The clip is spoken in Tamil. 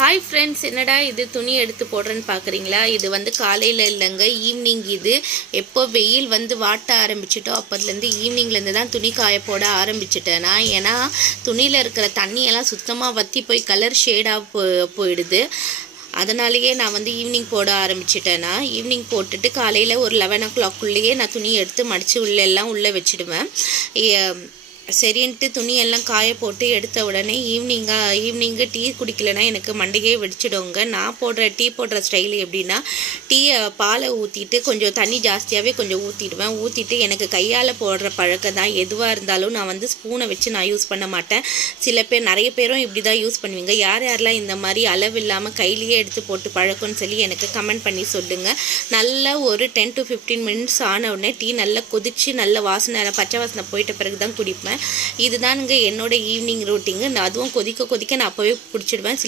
ஹாய் ஃப்ரெண்ட்ஸ், என்னடா இது துணி எடுத்து போடுறேன்னு பார்க்குறீங்களா? இது வந்து காலையில் இல்லைங்க, ஈவினிங். இது எப்போ வெயில் வந்து வாட்ட ஆரம்பிச்சிட்டோ அப்போதுலேருந்து ஈவினிங்லேருந்து தான் துணி காய போட ஆரம்பிச்சிட்டேன் நான். ஏன்னா துணியில் இருக்கிற தண்ணியெல்லாம் சுத்தமாக வற்றி போய் கலர் ஷேடாக போயிடுது. அதனாலேயே நான் வந்து ஈவினிங் போட ஆரம்பிச்சிட்டேன்னா, ஈவினிங் போட்டுட்டு காலையில் ஒரு 11 o'clock நான் துணி எடுத்து மடித்து உள்ளே வச்சுடுவேன். சரின்ட்டு துணியெல்லாம் காய போட்டு எடுத்த உடனே ஈவினிங்கு டீ குடிக்கலைன்னா எனக்கு மண்டையே வெடிச்சிடுங்க. நான் டீ போடுற ஸ்டைல் எப்படின்னா, பாலை ஊற்றிட்டு கொஞ்சம் தண்ணி ஜாஸ்தியாகவே கொஞ்சம் ஊற்றிட்டு எனக்கு கையால் போடுற பழக்கம் தான். எதுவாக இருந்தாலும் நான் வந்து ஸ்பூனை வச்சு நான் யூஸ் பண்ண மாட்டேன். நிறைய பேரும் இப்படி தான் யூஸ் பண்ணுவீங்க. யாரெல்லாம் இந்த மாதிரி அளவு இல்லாமல் கையிலேயே எடுத்து போட்டு பழக்கம்னு சொல்லி எனக்கு கமெண்ட் பண்ணி சொல்லுங்கள். நல்லா ஒரு 10 to 15 minutes ஆன உடனே டீ நல்லா கொதித்து நல்ல பச்சை வாசனை போயிட்ட பிறகு தான் குடிப்பேன். இதுதானுங்க என்னோட ஈவினிங் ரூட்டிங்கு. அதுவும் கொதிக்க நான் அப்போவே குடிச்சிடுவேன்.